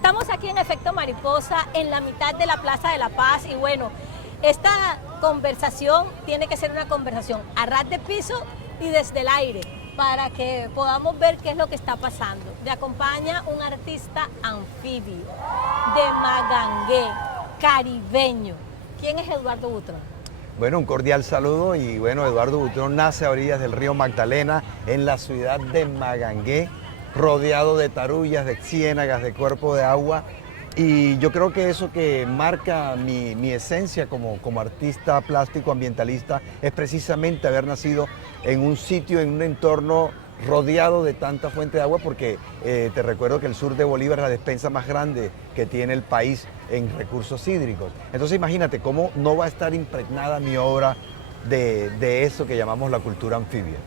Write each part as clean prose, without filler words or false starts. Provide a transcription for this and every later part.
Estamos aquí en Efecto Mariposa, en la mitad de la Plaza de la Paz, y bueno, esta conversación tiene que ser una conversación a ras de piso y desde el aire, para que podamos ver qué es lo que está pasando. Me acompaña un artista anfibio, de Magangué, caribeño. ¿Quién es Eduardo Butrón? Bueno, un cordial saludo y bueno, Eduardo Butrón nace a orillas del río Magdalena, en la ciudad de Magangué, rodeado de tarullas, de ciénagas, de cuerpo de agua. Y yo creo que eso que marca mi esencia como artista plástico ambientalista es precisamente haber nacido en un sitio, en un entorno rodeado de tanta fuente de agua, porque te recuerdo que el sur de Bolívar es la despensa más grande que tiene el país en recursos hídricos. Entonces imagínate cómo no va a estar impregnada mi obra de eso que llamamos la cultura anfibia.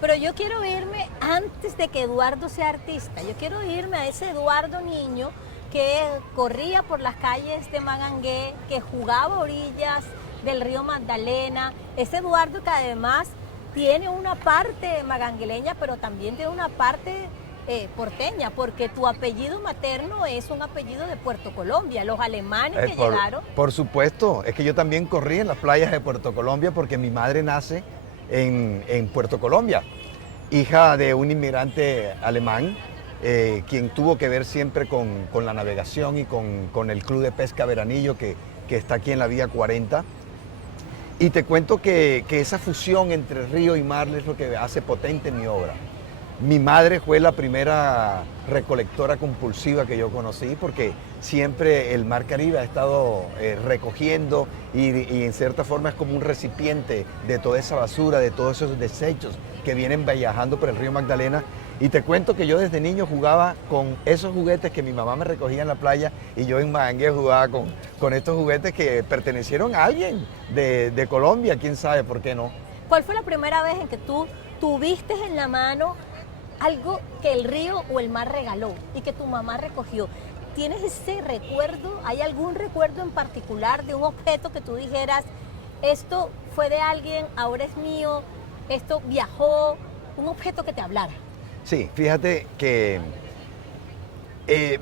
Pero yo quiero irme antes de que Eduardo sea artista. Yo quiero irme a ese Eduardo niño que corría por las calles de Magangué, que jugaba a orillas del río Magdalena. Ese Eduardo que además tiene una parte magangueleña, pero también tiene una parte porteña, porque tu apellido materno es un apellido de Puerto Colombia, los alemanes que llegaron. Por supuesto, es que yo también corrí en las playas de Puerto Colombia porque mi madre nace en Puerto Colombia, hija de un inmigrante alemán, quien tuvo que ver siempre con la navegación y con el Club de Pesca Veranillo que está aquí en la Vía 40. Y te cuento que esa fusión entre río y mar es lo que hace potente mi obra. Mi madre fue la primera recolectora compulsiva que yo conocí, porque siempre el mar Caribe ha estado recogiendo y en cierta forma es como un recipiente de toda esa basura, de todos esos desechos que vienen viajando por el río Magdalena. Y te cuento que yo desde niño jugaba con esos juguetes que mi mamá me recogía en la playa, y yo en Magangué jugaba con estos juguetes que pertenecieron a alguien de Colombia, quién sabe por qué no. ¿Cuál fue la primera vez en que tú tuviste en la mano algo que el río o el mar regaló y que tu mamá recogió? ¿Tienes ese recuerdo? ¿Hay algún recuerdo en particular de un objeto que tú dijeras, esto fue de alguien, ahora es mío, esto viajó, un objeto que te hablara? Sí, fíjate que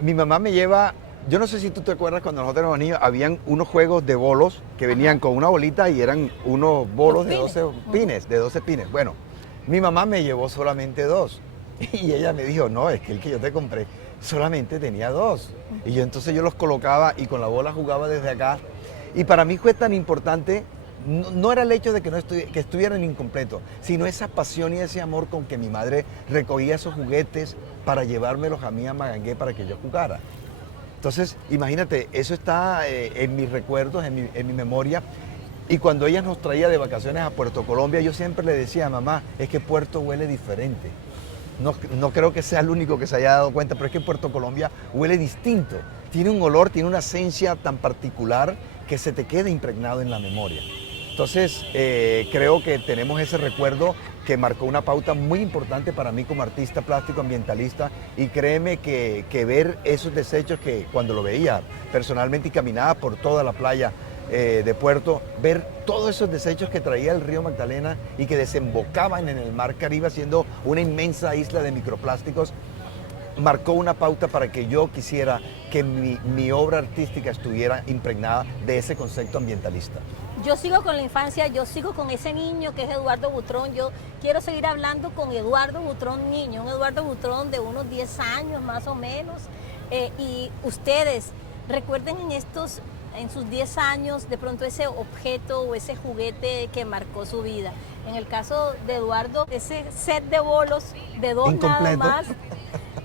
mi mamá me lleva, yo no sé si tú te acuerdas cuando nosotros éramos niños, habían unos juegos de bolos que venían con una bolita y eran unos bolos de 12 pines. Bueno, mi mamá me llevó solamente 2 y ella me dijo, no, es que el que yo te compré solamente tenía 2. Y yo entonces yo los colocaba y con la bola jugaba desde acá. Y para mí fue tan importante. No era el hecho de que estuvieran incompletos, sino esa pasión y ese amor con que mi madre recogía esos juguetes para llevármelos a mí a Magangué para que yo jugara. Entonces, imagínate, eso está en mis recuerdos, en mi memoria. Y cuando ella nos traía de vacaciones a Puerto Colombia, yo siempre le decía, mamá, es que Puerto huele diferente. No creo que sea el único que se haya dado cuenta, pero es que Puerto Colombia huele distinto. Tiene un olor, tiene una esencia tan particular que se te queda impregnado en la memoria. Entonces, creo que tenemos ese recuerdo que marcó una pauta muy importante para mí como artista plástico ambientalista, y créeme que ver esos desechos que cuando lo veía personalmente y caminaba por toda la playa de Puerto, ver todos esos desechos que traía el río Magdalena y que desembocaban en el mar Caribe haciendo una inmensa isla de microplásticos, marcó una pauta para que yo quisiera que mi obra artística estuviera impregnada de ese concepto ambientalista. Yo sigo con la infancia, yo sigo con ese niño que es Eduardo Butrón. Yo quiero seguir hablando con Eduardo Butrón niño, un Eduardo Butrón de unos 10 años más o menos. Y ustedes recuerden en sus 10 años de pronto ese objeto o ese juguete que marcó su vida. En el caso de Eduardo, ese set de bolos de 2 nada más,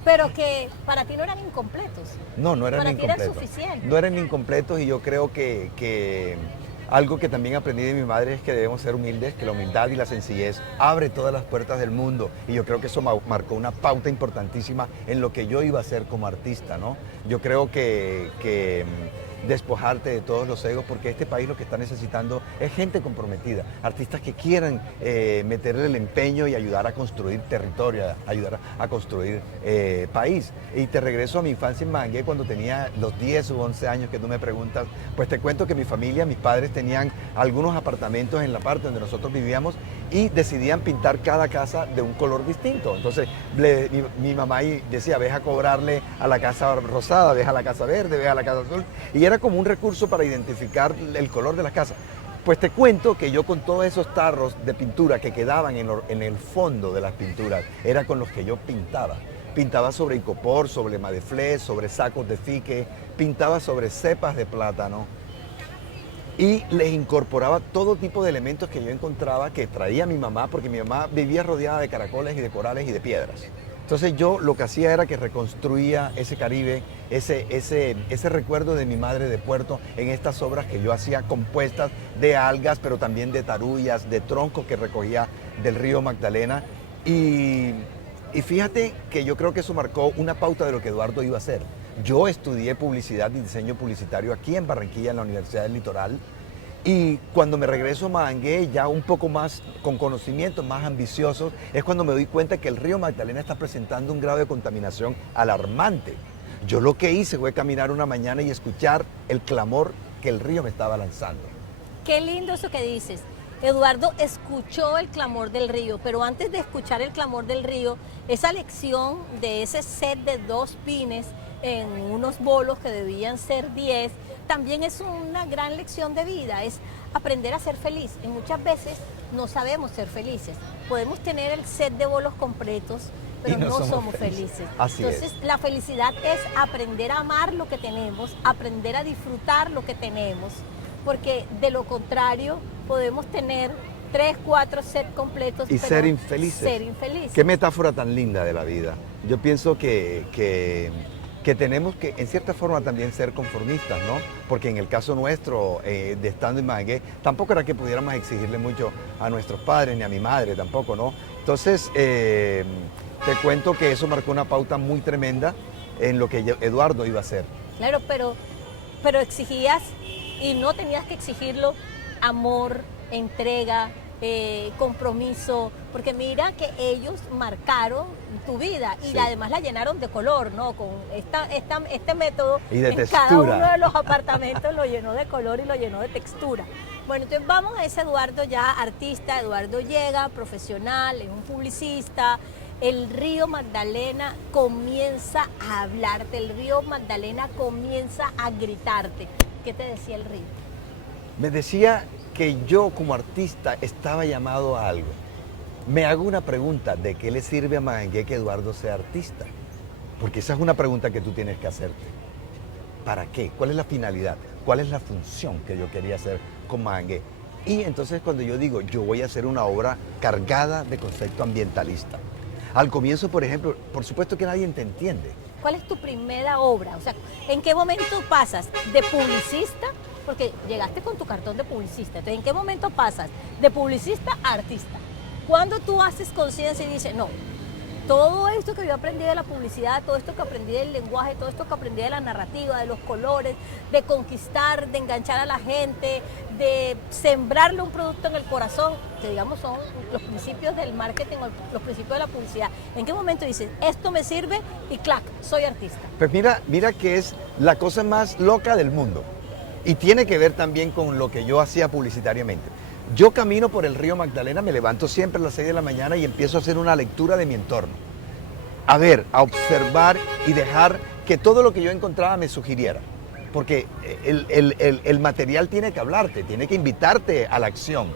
pero que para ti no eran incompletos. No eran incompletos. Para ti eran suficientes. No eran incompletos, y yo creo que algo que también aprendí de mi madre es que debemos ser humildes, que la humildad y la sencillez abre todas las puertas del mundo, y yo creo que eso marcó una pauta importantísima en lo que yo iba a hacer como artista, ¿no? Yo creo que despojarte de todos los egos, porque este país lo que está necesitando es gente comprometida, artistas que quieran meterle el empeño y ayudar a construir territorio, ayudar a construir país. Y te regreso a mi infancia en Magangué cuando tenía los 10 u 11 años que tú me preguntas. Pues te cuento que mi familia, mis padres tenían algunos apartamentos en la parte donde nosotros vivíamos, y decidían pintar cada casa de un color distinto. Entonces mi mamá decía, ve a cobrarle a la casa rosada, ve a la casa verde, ve a la casa azul, y era como un recurso para identificar el color de las casas. Pues te cuento que yo con todos esos tarros de pintura que quedaban en el fondo de las pinturas, era con los que yo pintaba. Pintaba sobre icopor, sobre madeflé, sobre sacos de fique, pintaba sobre cepas de plátano y les incorporaba todo tipo de elementos que yo encontraba que traía mi mamá, porque mi mamá vivía rodeada de caracoles y de corales y de piedras. Entonces yo lo que hacía era que reconstruía ese Caribe, ese recuerdo de mi madre de puerto en estas obras que yo hacía compuestas de algas, pero también de taruyas, de troncos que recogía del río Magdalena. Y fíjate que yo creo que eso marcó una pauta de lo que Eduardo iba a hacer. Yo estudié publicidad y diseño publicitario aquí en Barranquilla, en la Universidad del Litoral. Y cuando me regreso a Magangué, ya un poco más con conocimientos más ambiciosos, es cuando me doy cuenta que el río Magdalena está presentando un grado de contaminación alarmante. Yo lo que hice fue caminar una mañana y escuchar el clamor que el río me estaba lanzando. Qué lindo eso que dices. Eduardo escuchó el clamor del río, pero antes de escuchar el clamor del río, esa lección de ese set de 2 pines en unos bolos que debían ser 10, también es una gran lección de vida, es aprender a ser feliz. Y muchas veces no sabemos ser felices. Podemos tener el set de bolos completos, pero no somos felices. Entonces, la felicidad es aprender a amar lo que tenemos, aprender a disfrutar lo que tenemos, porque de lo contrario podemos tener 3, 4 sets completos y pero ser infelices. Ser infelices. Qué metáfora tan linda de la vida. Yo pienso que tenemos que, en cierta forma, también ser conformistas, ¿no? Porque en el caso nuestro, de estando en Magangué, tampoco era que pudiéramos exigirle mucho a nuestros padres, ni a mi madre tampoco, ¿no? Entonces, te cuento que eso marcó una pauta muy tremenda en lo que Eduardo iba a hacer. Claro, pero exigías, y no tenías que exigirlo, amor, entrega, compromiso, porque mira que ellos marcaron tu vida y además la llenaron de color, ¿no? Con este método y de en textura. Cada uno de los apartamentos lo llenó de color y lo llenó de textura. Bueno, entonces vamos a ese Eduardo ya artista. Eduardo llega, profesional, es un publicista. El río Magdalena comienza a hablarte, el río Magdalena comienza a gritarte. ¿Qué te decía el río? Me decía que yo como artista estaba llamado a algo. Me hago una pregunta, ¿de qué le sirve a Magangué que Eduardo sea artista? Porque esa es una pregunta que tú tienes que hacerte. ¿Para qué? ¿Cuál es la finalidad? ¿Cuál es la función que yo quería hacer con Magangué? Y entonces cuando yo digo, yo voy a hacer una obra cargada de concepto ambientalista. Al comienzo, por ejemplo, por supuesto que nadie te entiende. ¿Cuál es tu primera obra? O sea, ¿en qué momento pasas de publicista? Porque llegaste con tu cartón de publicista. Entonces, ¿en qué momento pasas de publicista a artista? Cuando tú haces conciencia y dices, no, todo esto que yo aprendí de la publicidad, todo esto que aprendí del lenguaje, todo esto que aprendí de la narrativa, de los colores, de conquistar, de enganchar a la gente, de sembrarle un producto en el corazón, que digamos son los principios del marketing o los principios de la publicidad. ¿En qué momento dices, esto me sirve y clac, soy artista? Pues mira que es la cosa más loca del mundo. Y tiene que ver también con lo que yo hacía publicitariamente. Yo camino por el río Magdalena, me levanto siempre a las 6 de la mañana y empiezo a hacer una lectura de mi entorno. A ver, a observar y dejar que todo lo que yo encontraba me sugiriera. Porque el material tiene que hablarte, tiene que invitarte a la acción.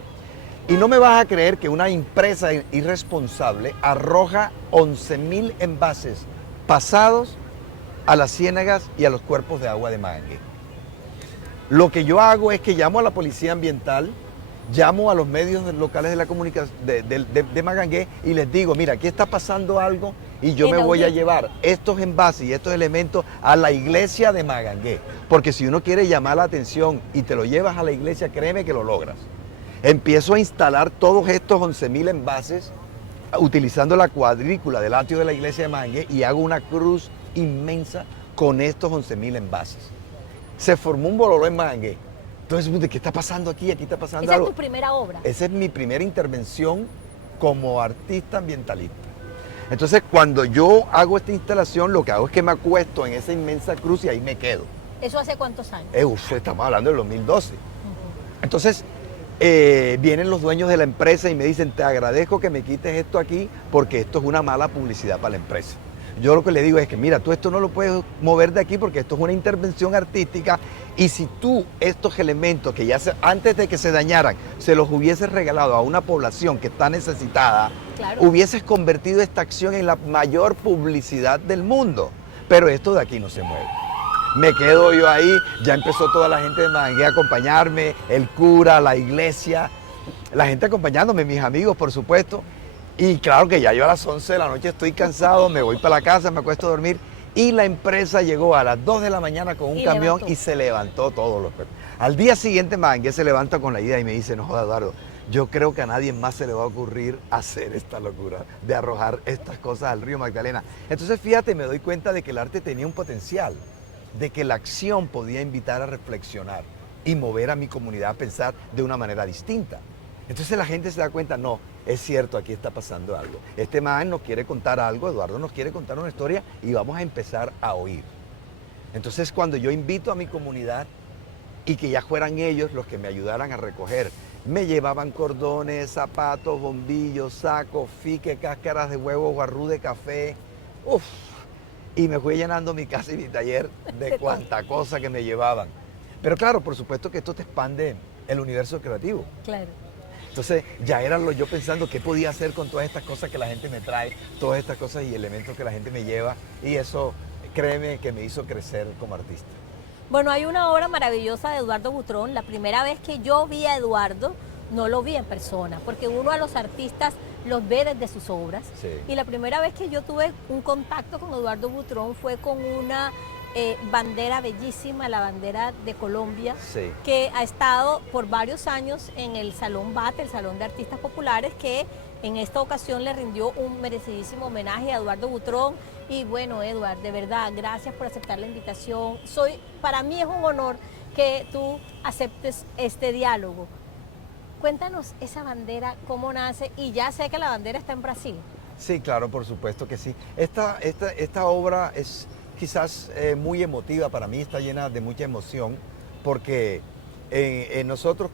Y no me vas a creer que una empresa irresponsable arroja 11.000 envases pasados a las ciénagas y a los cuerpos de agua de Magangué. Lo que yo hago es que llamo a la policía ambiental, llamo a los medios locales de la comunicación de Magangué y les digo, mira, aquí está pasando algo y yo me voy a llevar estos envases y estos elementos a la iglesia de Magangué. Porque si uno quiere llamar la atención y te lo llevas a la iglesia, créeme que lo logras. Empiezo a instalar todos estos 11.000 envases utilizando la cuadrícula del atrio de la iglesia de Magangué y hago una cruz inmensa con estos 11.000 envases. Se formó un bololó en Magangué. Entonces, ¿de qué está pasando aquí? Aquí está pasando algo. ¿Esa es tu primera obra? Esa es mi primera intervención como artista ambientalista. Entonces, cuando yo hago esta instalación, lo que hago es que me acuesto en esa inmensa cruz y ahí me quedo. ¿Eso hace cuántos años? Estamos hablando del 2012. Entonces, vienen los dueños de la empresa y me dicen, te agradezco que me quites esto aquí porque esto es una mala publicidad para la empresa. Yo lo que le digo es que mira, tú esto no lo puedes mover de aquí porque esto es una intervención artística y si tú estos elementos que antes de que se dañaran se los hubieses regalado a una población que está necesitada, Claro. hubieses convertido esta acción en la mayor publicidad del mundo. Pero esto de aquí no se mueve. Me quedo yo ahí, ya empezó toda la gente de Magangué a acompañarme, el cura, la iglesia, la gente acompañándome, mis amigos, por supuesto. Y claro que ya yo a las 11 de la noche estoy cansado, me voy para la casa, me acuesto a dormir. Y la empresa llegó a las 2 de la mañana con un camión levantó. y se levantó todos los perros. Al día siguiente Magangué se levanta con la idea y me dice, no joda Eduardo, yo creo que a nadie más se le va a ocurrir hacer esta locura de arrojar estas cosas al río Magdalena. Entonces fíjate, me doy cuenta de que el arte tenía un potencial, de que la acción podía invitar a reflexionar y mover a mi comunidad a pensar de una manera distinta. Entonces la gente se da cuenta, no, es cierto, aquí está pasando algo. Este man nos quiere contar algo, Eduardo nos quiere contar una historia y vamos a empezar a oír. Entonces cuando yo invito a mi comunidad y que ya fueran ellos los que me ayudaran a recoger, me llevaban cordones, zapatos, bombillos, sacos, fique, cáscaras de huevo, guarrú de café, uff, y me fui llenando mi casa y mi taller de cuanta cosa que me llevaban. Pero claro, por supuesto que esto te expande el universo creativo. Claro. Entonces ya era yo pensando qué podía hacer con todas estas cosas que la gente me trae, todas estas cosas y elementos que la gente me lleva y eso, créeme, que me hizo crecer como artista. Bueno, hay una obra maravillosa de Eduardo Butrón. La primera vez que yo vi a Eduardo, no lo vi en persona, porque uno a los artistas los ve desde sus obras. Sí. Y la primera vez que yo tuve un contacto con Eduardo Butrón fue con una bandera bellísima, la bandera de Colombia, Sí. que ha estado por varios años en el Salón BAT, el Salón de Artistas Populares, que en esta ocasión le rindió un merecidísimo homenaje a Eduardo Butrón. Y bueno, Eduardo, de verdad, gracias por aceptar la invitación. Para mí es un honor que tú aceptes este diálogo. Cuéntanos esa bandera, cómo nace, y ya sé que la bandera está en Brasil. Sí, claro, por supuesto que sí. Esta obra es quizás muy emotiva para mí, está llena de mucha emoción, porque nosotros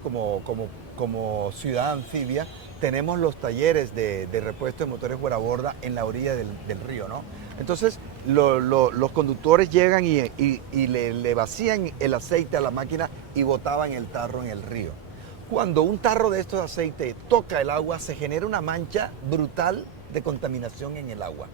como ciudad anfibia tenemos los talleres de repuesto de motores fuera borda en la orilla del río, ¿no? Entonces los conductores llegan y le vacían el aceite a la máquina y botaban el tarro en el río. Cuando un tarro de estos aceites toca el agua, se genera una mancha brutal de contaminación en el agua.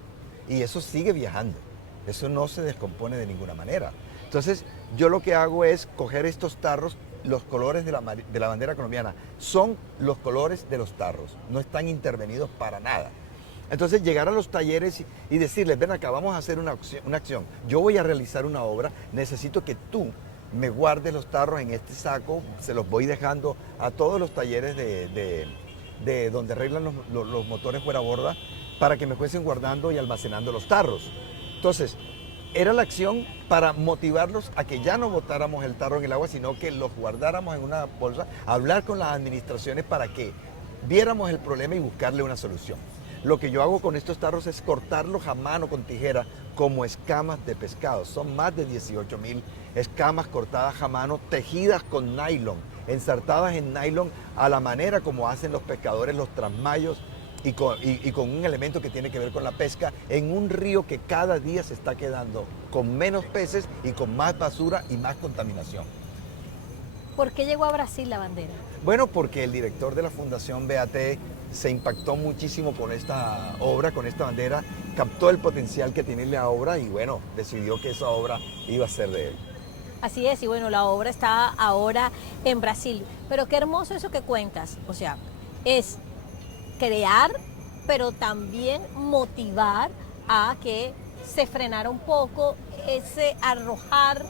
Y eso sigue viajando. Eso no se descompone de ninguna manera. Entonces, yo lo que hago es coger estos tarros, los colores de la bandera colombiana, son los colores de los tarros, no están intervenidos para nada. Entonces, llegar a los talleres y decirles, ven acá, vamos a hacer una acción. Yo voy a realizar una obra, necesito que tú me guardes los tarros en este saco, se los voy dejando a todos los talleres de donde arreglan los motores fuera borda para que me fuesen guardando y almacenando los tarros. Entonces, era la acción para motivarlos a que ya no botáramos el tarro en el agua, sino que los guardáramos en una bolsa, hablar con las administraciones para que viéramos el problema y buscarle una solución. Lo que yo hago con estos tarros es cortarlos a mano con tijera como escamas de pescado. Son más de 18,000 escamas cortadas a mano, tejidas con nylon, ensartadas en nylon a la manera como hacen los pescadores los trasmayos y con un elemento que tiene que ver con la pesca en un río que cada día se está quedando con menos peces y con más basura y más contaminación. ¿Por qué llegó a Brasil la bandera? Bueno, porque el director de la Fundación BAT se impactó muchísimo con esta obra, con esta bandera, captó el potencial que tiene la obra y bueno, decidió que esa obra iba a ser de él. Así es, y bueno, la obra está ahora en Brasil. Pero qué hermoso eso que cuentas. O sea, es crear, pero también motivar a que se frenara un poco ese arrojar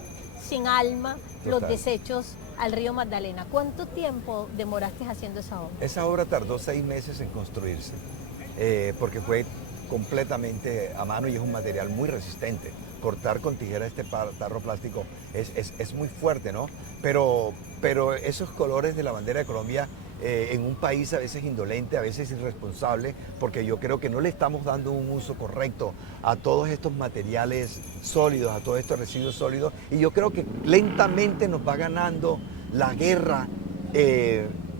sin alma los Total. desechos al río Magdalena. ¿Cuánto tiempo demoraste haciendo esa obra? Esa obra tardó 6 meses en construirse, porque fue completamente a mano y es un material muy resistente. Cortar con tijera este tarro plástico es muy fuerte, ¿no? Pero esos colores de la bandera de Colombia, en un país a veces indolente, a veces irresponsable, porque yo creo que no le estamos dando un uso correcto a todos estos materiales sólidos, a todos estos residuos sólidos, y yo creo que lentamente nos va ganando la guerra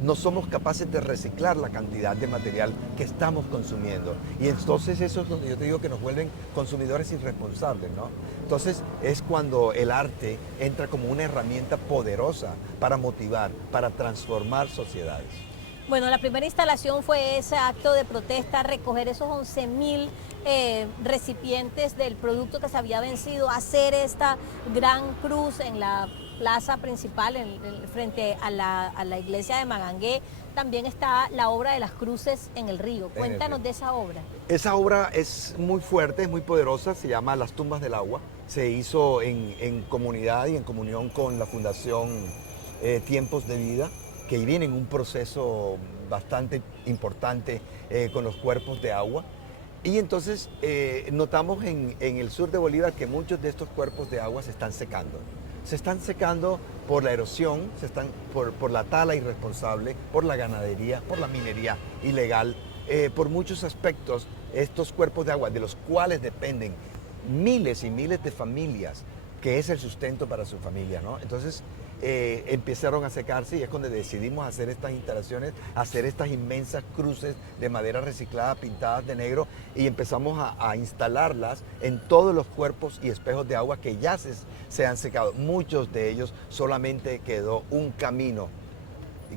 no somos capaces de reciclar la cantidad de material que estamos consumiendo. Y entonces eso es donde yo te digo que nos vuelven consumidores irresponsables, ¿no? Entonces es cuando el arte entra como una herramienta poderosa para motivar, para transformar sociedades. Bueno, la primera instalación fue ese acto de protesta, recoger esos 11.000 recipientes del producto que se había vencido, hacer esta gran cruz en la plaza principal, frente a la iglesia de Magangué. También está la obra de las cruces en el río. Cuéntanos de esa obra. Esa obra es muy fuerte, es muy poderosa, se llama Las Tumbas del Agua. Se hizo en comunidad y en comunión con la Fundación Tiempos de Vida, que viene en un proceso bastante importante con los cuerpos de agua. Y entonces notamos en el sur de Bolívar que muchos de estos cuerpos de agua se están secando. Se están secando por la erosión, por la tala irresponsable, por la ganadería, por la minería ilegal, por muchos aspectos. Estos cuerpos de agua, de los cuales dependen miles y miles de familias, que es el sustento para su familia, ¿no? Entonces empezaron a secarse y es cuando decidimos hacer estas instalaciones, hacer estas inmensas cruces de madera reciclada pintadas de negro y empezamos a instalarlas en todos los cuerpos y espejos de agua que ya se han secado. Muchos de ellos solamente quedó un camino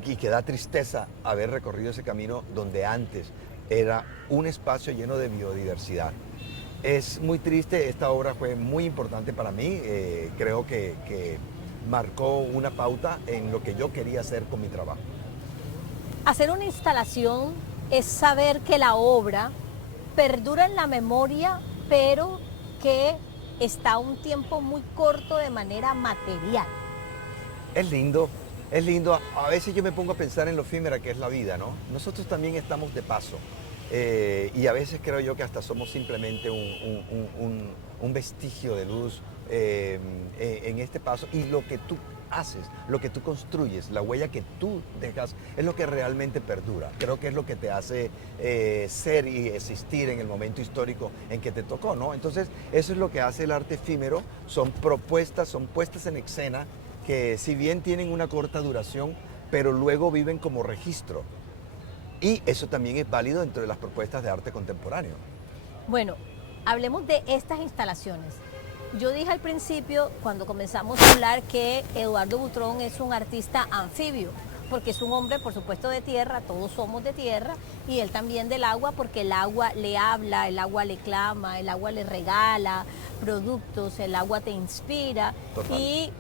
y que da tristeza haber recorrido ese camino donde antes era un espacio lleno de biodiversidad. Es muy triste, esta obra fue muy importante para mí, creo que marcó una pauta en lo que yo quería hacer con mi trabajo. Hacer una instalación es saber que la obra perdura en la memoria, pero que está un tiempo muy corto de manera material. Es lindo, es lindo. A veces yo me pongo a pensar en lo efímera que es la vida, ¿no? Nosotros también estamos de paso. Y a veces creo yo que hasta somos simplemente un vestigio de luz en este paso, y lo que tú haces, lo que tú construyes, la huella que tú dejas es lo que realmente perdura. Creo que es lo que te hace ser y existir en el momento histórico en que te tocó, ¿no? Entonces eso es lo que hace el arte efímero. Son propuestas, son puestas en escena que si bien tienen una corta duración, pero luego viven como registro. Y eso también es válido dentro de las propuestas de arte contemporáneo. Bueno, hablemos de estas instalaciones. Yo dije al principio, cuando comenzamos a hablar, que Eduardo Butrón es un artista anfibio, porque es un hombre, por supuesto, de tierra, todos somos de tierra, y él también del agua, porque el agua le habla, el agua le clama, el agua le regala productos, el agua te inspira, y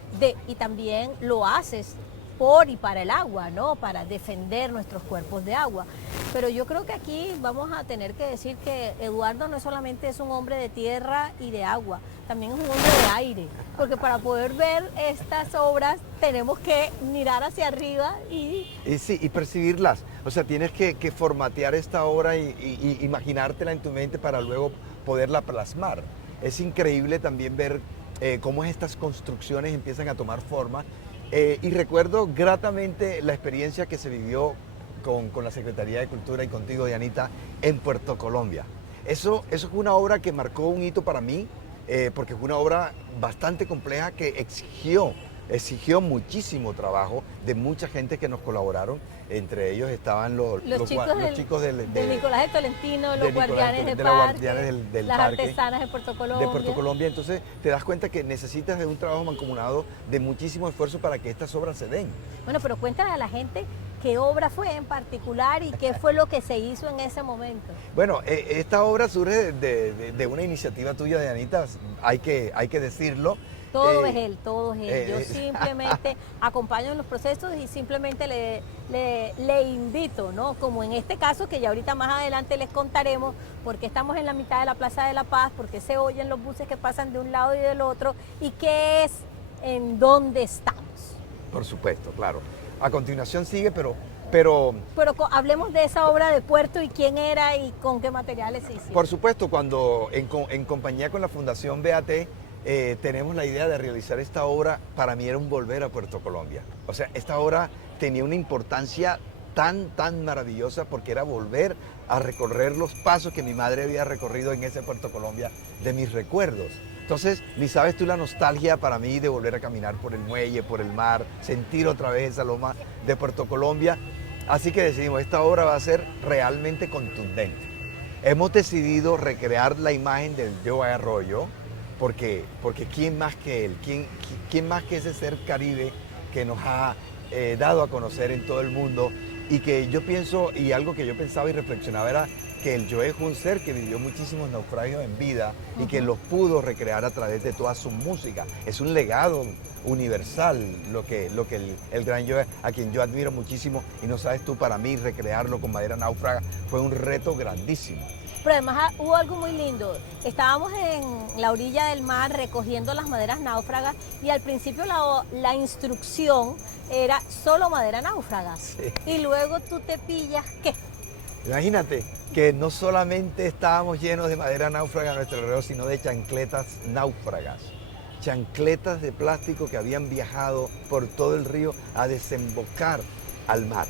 también lo haces por y para el agua, ¿no? Para defender nuestros cuerpos de agua. Pero yo creo que aquí vamos a tener que decir que Eduardo no solamente es un hombre de tierra y de agua, también es un hombre de aire, porque para poder ver estas obras tenemos que mirar hacia arriba y percibirlas. O sea, tienes que formatear esta obra y imaginártela en tu mente para luego poderla plasmar. Es increíble también ver cómo estas construcciones empiezan a tomar forma. Y recuerdo gratamente la experiencia que se vivió con la Secretaría de Cultura y contigo, Dianita, en Puerto Colombia. Eso fue una obra que marcó un hito para mí, porque fue una obra bastante compleja que exigió muchísimo trabajo de mucha gente que nos colaboraron. Entre ellos estaban los chicos de Nicolás de Tolentino, los guardianes del parque, las artesanas de Puerto Colombia. Entonces te das cuenta que necesitas de un trabajo mancomunado, de muchísimo esfuerzo para que estas obras se den. Bueno, pero cuéntale a la gente qué obra fue en particular y qué fue lo que se hizo en ese momento. Bueno, esta obra surge de una iniciativa tuya, Dianita, hay que decirlo. Todo es él. Yo simplemente acompaño en los procesos y simplemente le invito, ¿no? Como en este caso, que ya ahorita más adelante les contaremos, porque estamos en la mitad de la Plaza de la Paz, porque se oyen los buses que pasan de un lado y del otro, y qué es en dónde estamos. Por supuesto, claro. A continuación sigue, pero hablemos de esa obra de Puerto y quién era y con qué materiales se hicieron. Por supuesto, cuando en compañía con la Fundación BAT, tenemos la idea de realizar esta obra, para mí era un volver a Puerto Colombia. O sea, esta obra tenía una importancia tan maravillosa porque era volver a recorrer los pasos que mi madre había recorrido en ese Puerto Colombia, de mis recuerdos. Entonces, ni sabes tú la nostalgia para mí de volver a caminar por el muelle, por el mar, sentir otra vez esa loma de Puerto Colombia. Así que decidimos, esta obra va a ser realmente contundente. Hemos decidido recrear la imagen del Joe Arroyo, porque ¿quién más que él? ¿Quién más que ese ser caribe que nos ha dado a conocer en todo el mundo? Y que yo pienso, y algo que yo pensaba y reflexionaba era que el Joe fue un ser que vivió muchísimos naufragios en vida y que los pudo recrear a través de toda su música. Es un legado universal lo que el gran Joe, a quien yo admiro muchísimo, y no sabes tú, para mí recrearlo con madera náufraga fue un reto grandísimo. Pero además hubo algo muy lindo. Estábamos en la orilla del mar recogiendo las maderas náufragas y al principio la instrucción era solo madera náufraga. Sí. Y luego tú te pillas, ¿qué? Imagínate que no solamente estábamos llenos de madera náufraga a nuestro alrededor, sino de chancletas náufragas. Chancletas de plástico que habían viajado por todo el río a desembocar al mar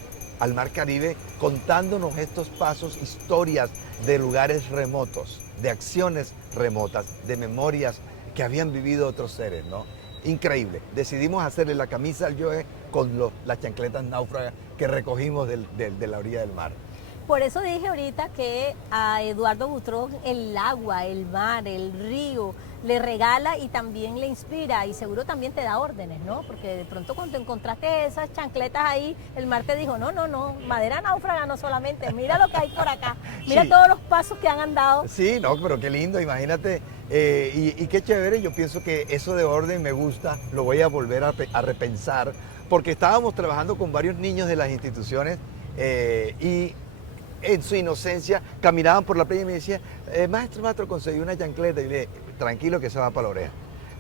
Caribe, contándonos estos pasos, historias de lugares remotos, de acciones remotas, de memorias que habían vivido otros seres, ¿no? Increíble. Decidimos hacerle la camisa al Joe con las chancletas náufragas que recogimos de la orilla del mar. Por eso dije ahorita que a Eduardo Butrón el agua, el mar, el río le regala y también le inspira y seguro también te da órdenes, ¿no? Porque de pronto cuando encontraste esas chancletas ahí, el mar te dijo, no, madera náufraga no solamente, mira lo que hay por acá, mira Sí. todos los pasos que han andado. Sí, no, pero qué lindo, imagínate, y qué chévere. Yo pienso que eso de orden me gusta, lo voy a volver a repensar, porque estábamos trabajando con varios niños de las instituciones y en su inocencia caminaban por la playa y me decían, maestro, conseguí una chancleta. Y le dije, tranquilo que se va para la oreja.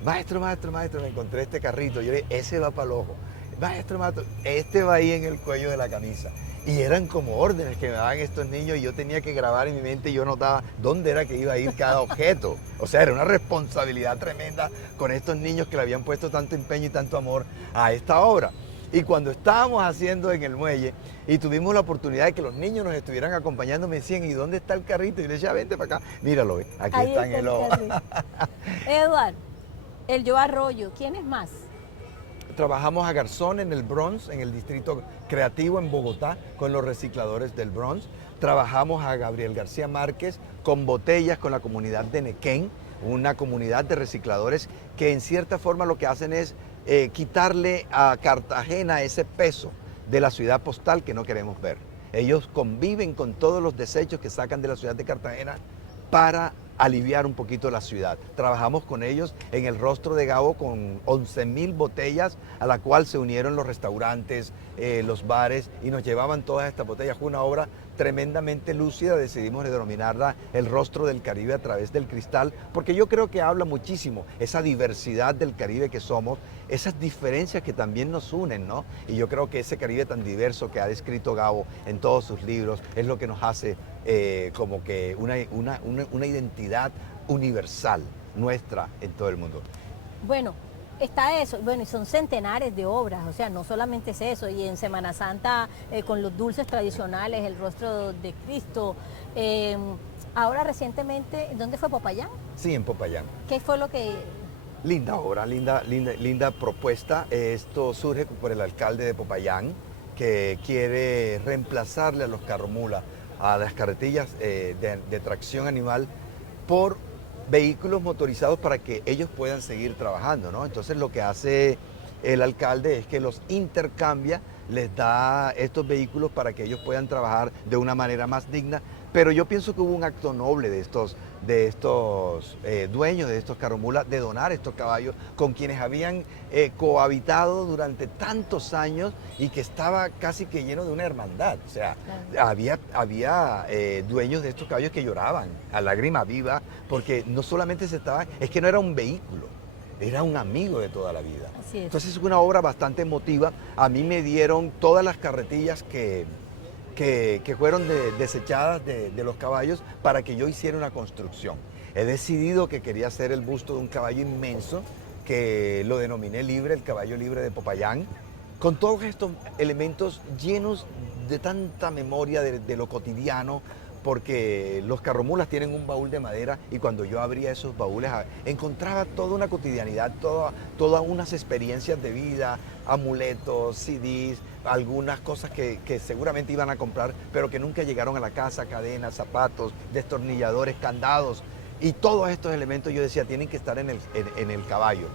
Maestro, me encontré este carrito. Yo le dije, ese va para el ojo. Maestro, este va ahí en el cuello de la camisa. Y eran como órdenes que me daban estos niños y yo tenía que grabar en mi mente y yo notaba dónde era que iba a ir cada objeto. O sea, era una responsabilidad tremenda con estos niños que le habían puesto tanto empeño y tanto amor a esta obra. Y cuando estábamos haciendo en el muelle y tuvimos la oportunidad de que los niños nos estuvieran acompañando, me decían, ¿y dónde está el carrito? Y yo le decía, vente para acá, míralo, aquí Ahí está en el ojo. Eduardo, el Joe Arroyo, ¿quién es más? Trabajamos a Garzón en el Bronx, en el distrito creativo en Bogotá, con los recicladores del Bronx. Trabajamos a Gabriel García Márquez con botellas con la comunidad de Nequén, una comunidad de recicladores que en cierta forma lo que hacen es quitarle a Cartagena ese peso de la ciudad postal que no queremos ver. Ellos conviven con todos los desechos que sacan de la ciudad de Cartagena para aliviar un poquito la ciudad. Trabajamos con ellos en el Rostro de Gabo con 11.000 botellas a la cual se unieron los restaurantes, los bares y nos llevaban todas estas botellas. Fue una obra tremendamente lúcida, decidimos denominarla El Rostro del Caribe a través del cristal, porque yo creo que habla muchísimo esa diversidad del Caribe que somos, esas diferencias que también nos unen, ¿no? Y yo creo que ese Caribe tan diverso que ha descrito Gabo en todos sus libros es lo que nos hace como que una identidad universal nuestra en todo el mundo. Bueno, está eso, bueno, y son centenares de obras, o sea, no solamente es eso, y en Semana Santa con los dulces tradicionales, el rostro de Cristo, ahora recientemente, ¿dónde fue Popayán? Sí, en Popayán. ¿Qué fue lo que...? Linda obra, linda propuesta. Esto surge por el alcalde de Popayán, que quiere reemplazarle a los carromulas, a las carretillas de tracción animal, por vehículos motorizados para que ellos puedan seguir trabajando, ¿no? Entonces lo que hace el alcalde es que los intercambia, les da estos vehículos para que ellos puedan trabajar de una manera más digna, pero yo pienso que hubo un acto noble de estos dueños de estos carromulas de donar estos caballos con quienes habían cohabitado durante tantos años y que estaba casi que lleno de una hermandad. O sea, claro, había dueños de estos caballos que lloraban a lágrima viva porque no solamente es que no era un vehículo, era un amigo de toda la vida. Así es. Entonces es una obra bastante emotiva. A mí me dieron todas las carretillas que fueron desechadas de los caballos para que yo hiciera una construcción. He decidido que quería hacer el busto de un caballo inmenso, que lo denominé Libre, el caballo libre de Popayán, con todos estos elementos llenos de tanta memoria de lo cotidiano, porque los carromulas tienen un baúl de madera y cuando yo abría esos baúles encontraba toda una cotidianidad, todas unas experiencias de vida, amuletos, CDs, algunas cosas que seguramente iban a comprar, pero que nunca llegaron a la casa, cadenas, zapatos, destornilladores, candados. Y todos estos elementos yo decía tienen que estar en el caballo.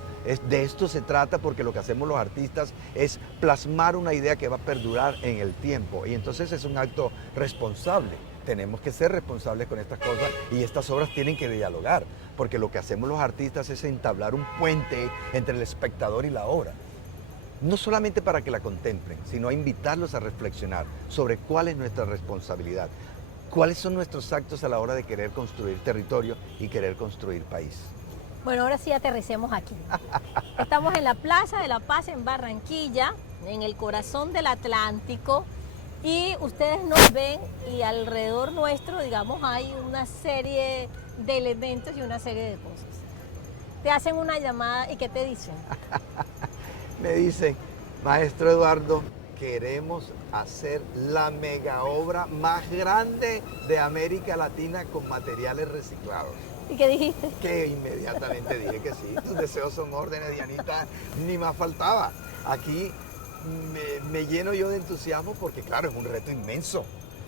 De esto se trata porque lo que hacemos los artistas es plasmar una idea que va a perdurar en el tiempo y entonces es un acto responsable. Tenemos que ser responsables con estas cosas y estas obras tienen que dialogar porque lo que hacemos los artistas es entablar un puente entre el espectador y la obra. No solamente para que la contemplen, sino a invitarlos a reflexionar sobre cuál es nuestra responsabilidad, cuáles son nuestros actos a la hora de querer construir territorio y querer construir país. Bueno, ahora sí aterricemos aquí. Estamos en la Plaza de la Paz en Barranquilla, en el corazón del Atlántico, y ustedes nos ven y alrededor nuestro, digamos, hay una serie de elementos y una serie de cosas. Te hacen una llamada y ¿qué te dicen? Me dicen, maestro Eduardo, queremos hacer la mega obra más grande de América Latina con materiales reciclados. ¿Y qué dijiste? Que inmediatamente dije que sí, tus deseos son órdenes, Dianita, ni más faltaba. Aquí me lleno yo de entusiasmo porque claro, es un reto inmenso.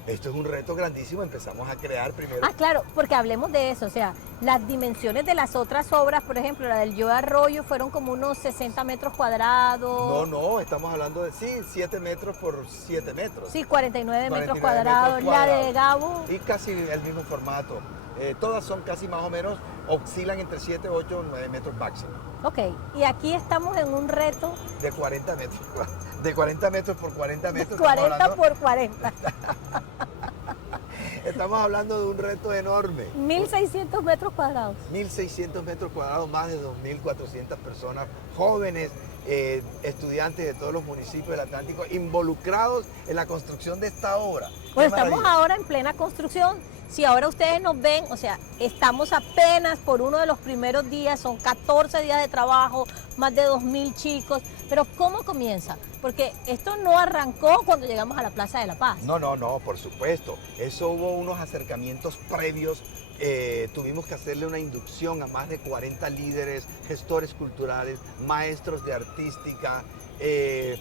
Esto es un reto grandísimo, empezamos a crear primero. Ah, claro, porque hablemos de eso, o sea, las dimensiones de las otras obras, por ejemplo, la del Yo Arroyo fueron como unos 60 metros cuadrados. No, estamos hablando de, 7 metros por 7 metros. Sí, 49 metros 49 cuadrados. metros La de Gabo. Y casi el mismo formato. Todas son casi más o menos, oscilan entre 7, 8, 9 metros máximo. Ok, y aquí estamos en un reto. De 40 metros. De 40 metros por 40 metros. 40 por 40. Estamos hablando de un reto enorme. 1.600 metros cuadrados. 1.600 metros cuadrados, más de 2.400 personas, jóvenes, estudiantes de todos los municipios del Atlántico, involucrados en la construcción de esta obra. Pues estamos ahora en plena construcción. Si ahora ustedes nos ven, o sea, estamos apenas por uno de los primeros días, son 14 días de trabajo, más de 2.000 chicos, pero ¿cómo comienza? Porque esto no arrancó cuando llegamos a la Plaza de la Paz. No, por supuesto. Eso hubo unos acercamientos previos. Tuvimos que hacerle una inducción a más de 40 líderes, gestores culturales, maestros de artística,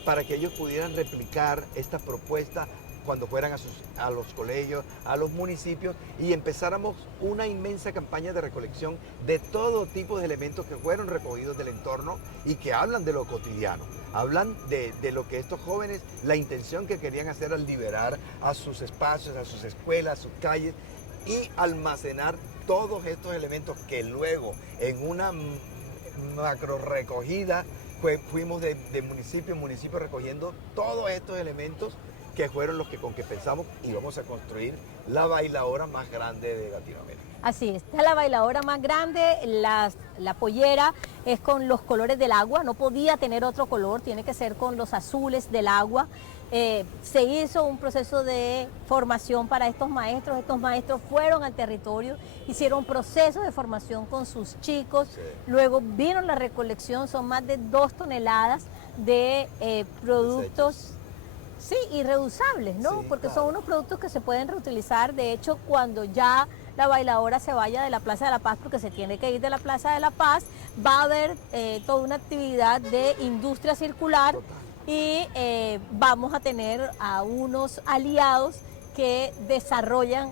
para que ellos pudieran replicar esta propuesta cuando fueran a los colegios, a los municipios y empezáramos una inmensa campaña de recolección de todo tipo de elementos que fueron recogidos del entorno y que hablan de lo cotidiano, hablan de lo que estos jóvenes, la intención que querían hacer al liberar a sus espacios, a sus escuelas, a sus calles y almacenar todos estos elementos que luego en una macro recogida fuimos de municipio en municipio recogiendo todos estos elementos que fueron los que con que pensamos íbamos a construir la bailadora más grande de Latinoamérica. Así es, esta es la bailadora más grande, la pollera es con los colores del agua, no podía tener otro color, tiene que ser con los azules del agua. Se hizo un proceso de formación para estos maestros fueron al territorio, hicieron procesos de formación con sus chicos, sí. Luego vino la recolección, son más de 2 toneladas de productos. Sí, y reusables, ¿no? Sí, porque claro. Son unos productos que se pueden reutilizar. De hecho, cuando ya la bailadora se vaya de la Plaza de la Paz, porque se tiene que ir de la Plaza de la Paz, va a haber toda una actividad de industria circular. Total. Y vamos a tener a unos aliados que desarrollan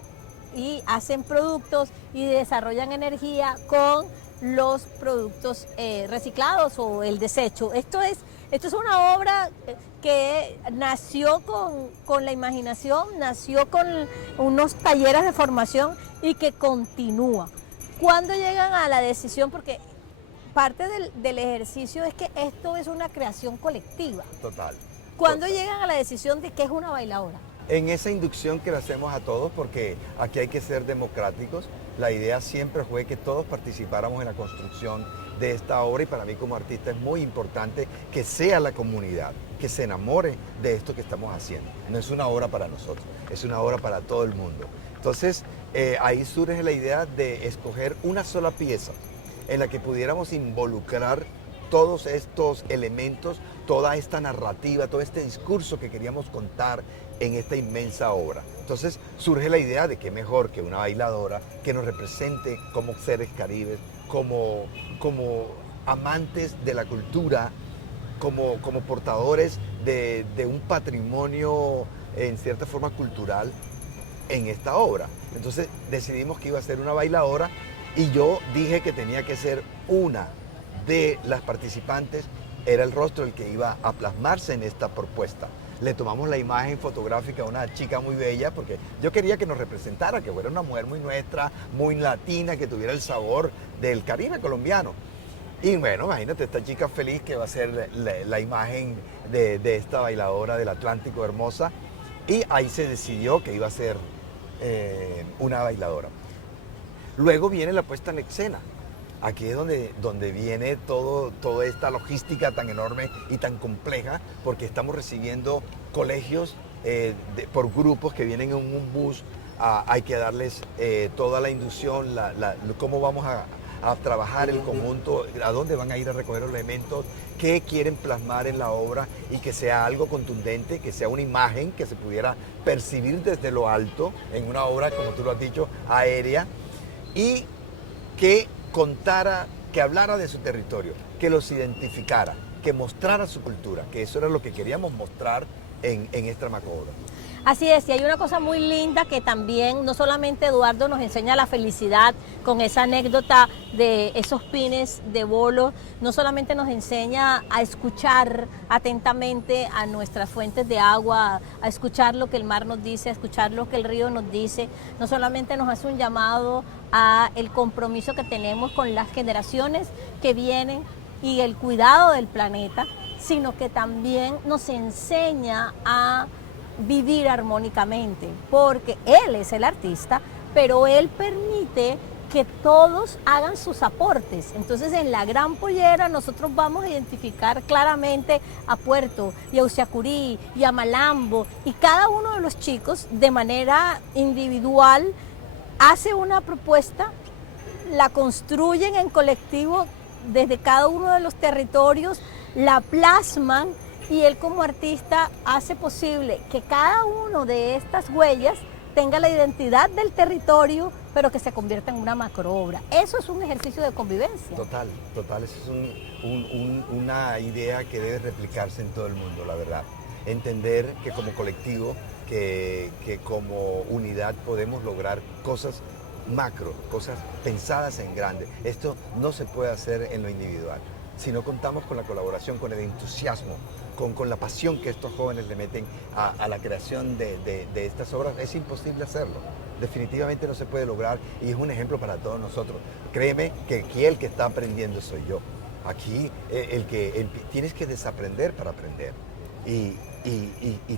y hacen productos y desarrollan energía con los productos reciclados o el desecho. Esto es una obra que nació con la imaginación, nació con unos talleres de formación y que continúa. ¿Cuándo llegan a la decisión? Porque parte del ejercicio es que esto es una creación colectiva. Total. ¿Cuándo llegan a la decisión de que es una bailadora? En esa inducción que le hacemos a todos, porque aquí hay que ser democráticos, la idea siempre fue que todos participáramos en la construcción de esta obra y para mí como artista es muy importante que sea la comunidad, que se enamore de esto que estamos haciendo. No es una obra para nosotros, es una obra para todo el mundo. Entonces ahí surge la idea de escoger una sola pieza en la que pudiéramos involucrar todos estos elementos, toda esta narrativa, todo este discurso que queríamos contar en esta inmensa obra. Entonces surge la idea de que mejor que una bailadora que nos represente como seres caribes, como amantes de la cultura, como portadores de un patrimonio en cierta forma cultural en esta obra. Entonces decidimos que iba a ser una bailadora y yo dije que tenía que ser una de las participantes, era el rostro el que iba a plasmarse en esta propuesta. Le tomamos la imagen fotográfica a una chica muy bella porque yo quería que nos representara, que fuera una mujer muy nuestra, muy latina, que tuviera el sabor del Caribe colombiano. Y bueno, imagínate esta chica feliz que va a ser la imagen de esta bailadora del Atlántico hermosa. Y ahí se decidió que iba a ser una bailadora. Luego viene la puesta en escena. Aquí es donde viene toda esta logística tan enorme y tan compleja, porque estamos recibiendo colegios por grupos que vienen en un bus. Hay que darles toda la inducción, cómo vamos a trabajar el conjunto, a dónde van a ir a recoger los elementos, qué quieren plasmar en la obra y que sea algo contundente, que sea una imagen que se pudiera percibir desde lo alto en una obra, como tú lo has dicho, aérea, y que contara, que hablara de su territorio, que los identificara, que mostrara su cultura, que eso era lo que queríamos mostrar en esta macobra. Así es, y hay una cosa muy linda que también, no solamente Eduardo nos enseña la felicidad con esa anécdota de esos pines de bolo, no solamente nos enseña a escuchar atentamente a nuestras fuentes de agua, a escuchar lo que el mar nos dice, a escuchar lo que el río nos dice, no solamente nos hace un llamado a el compromiso que tenemos con las generaciones que vienen y el cuidado del planeta, sino que también nos enseña a vivir armónicamente, porque él es el artista, pero él permite que todos hagan sus aportes. Entonces en la Gran Pollera nosotros vamos a identificar claramente a Puerto y a Usiacurí y a Malambo, y cada uno de los chicos de manera individual hace una propuesta, la construyen en colectivo desde cada uno de los territorios, la plasman, y él como artista hace posible que cada uno de estas huellas tenga la identidad del territorio, pero que se convierta en una macroobra. Eso es un ejercicio de convivencia. Total, eso es una idea que debe replicarse en todo el mundo, la verdad. Entender que como colectivo, que como unidad podemos lograr cosas macro, cosas pensadas en grande. Esto no se puede hacer en lo individual. Si no contamos con la colaboración, con el entusiasmo, con la pasión que estos jóvenes le meten a la creación de estas obras, es imposible hacerlo. Definitivamente no se puede lograr y es un ejemplo para todos nosotros. Créeme que aquí el que está aprendiendo soy yo. Aquí tienes que desaprender para aprender. Y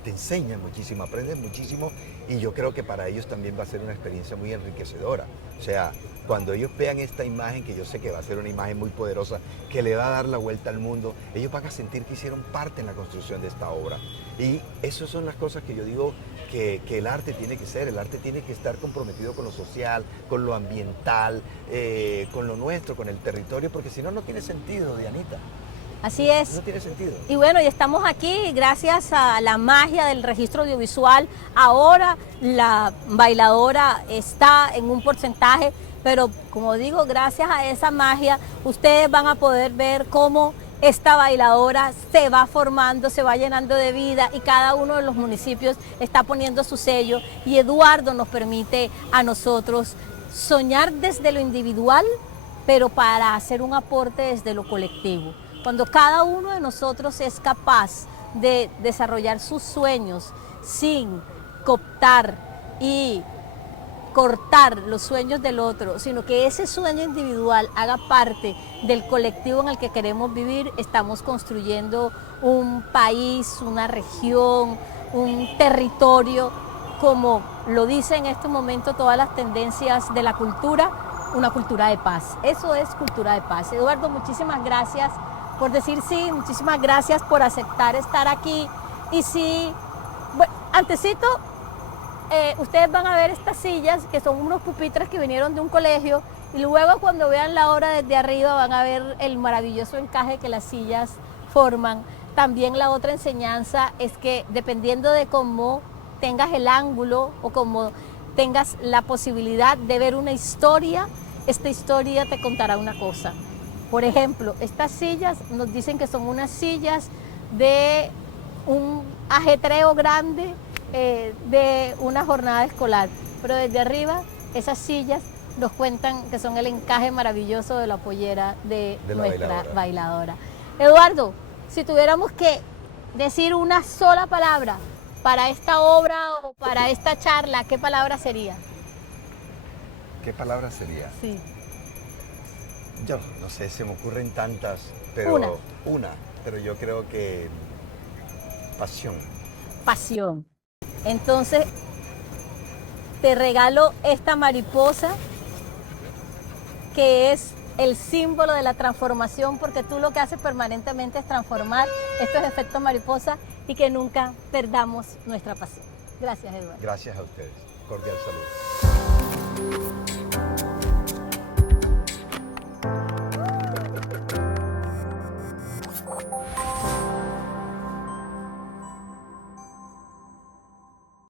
te enseñan muchísimo, aprendes muchísimo, y yo creo que para ellos también va a ser una experiencia muy enriquecedora. O sea, cuando ellos vean esta imagen, que yo sé que va a ser una imagen muy poderosa, que le va a dar la vuelta al mundo, ellos van a sentir que hicieron parte en la construcción de esta obra. Y esas son las cosas que yo digo que el arte tiene que ser. El arte tiene que estar comprometido con lo social, con lo ambiental, con lo nuestro, con el territorio, porque si no, no tiene sentido, Dianita. Así es. No tiene sentido. Y bueno, y estamos aquí gracias a la magia del registro audiovisual. Ahora la bailadora está en un porcentaje, pero como digo, gracias a esa magia, ustedes van a poder ver cómo esta bailadora se va formando, se va llenando de vida, y cada uno de los municipios está poniendo su sello, y Eduardo nos permite a nosotros soñar desde lo individual, pero para hacer un aporte desde lo colectivo. Cuando cada uno de nosotros es capaz de desarrollar sus sueños sin cooptar y cortar los sueños del otro, sino que ese sueño individual haga parte del colectivo en el que queremos vivir, estamos construyendo un país, una región, un territorio, como lo dicen en este momento todas las tendencias de la cultura, una cultura de paz. Eso es cultura de paz. Eduardo, muchísimas gracias por decir sí, muchísimas gracias por aceptar estar aquí. Y sí, bueno, antesito, ustedes van a ver estas sillas, que son unos pupitres que vinieron de un colegio, Y luego cuando vean la obra desde arriba van a ver el maravilloso encaje que las sillas forman. También la otra enseñanza es que dependiendo de cómo tengas el ángulo o cómo tengas la posibilidad de ver una historia, esta historia te contará una cosa. Por ejemplo, estas sillas nos dicen que son unas sillas de un ajetreo grande de una jornada escolar, pero desde arriba esas sillas nos cuentan que son el encaje maravilloso de la pollera de nuestra bailadora. Eduardo, si tuviéramos que decir una sola palabra para esta obra o para esta charla, ¿qué palabra sería? ¿Qué palabra sería? Sí. Yo no sé, se me ocurren tantas, pero una, pero yo creo que pasión. Pasión. Entonces, te regalo esta mariposa que es el símbolo de la transformación, porque tú lo que haces permanentemente es transformar estos efectos mariposa y que nunca perdamos nuestra pasión. Gracias, Eduardo. Gracias a ustedes. Cordial saludo.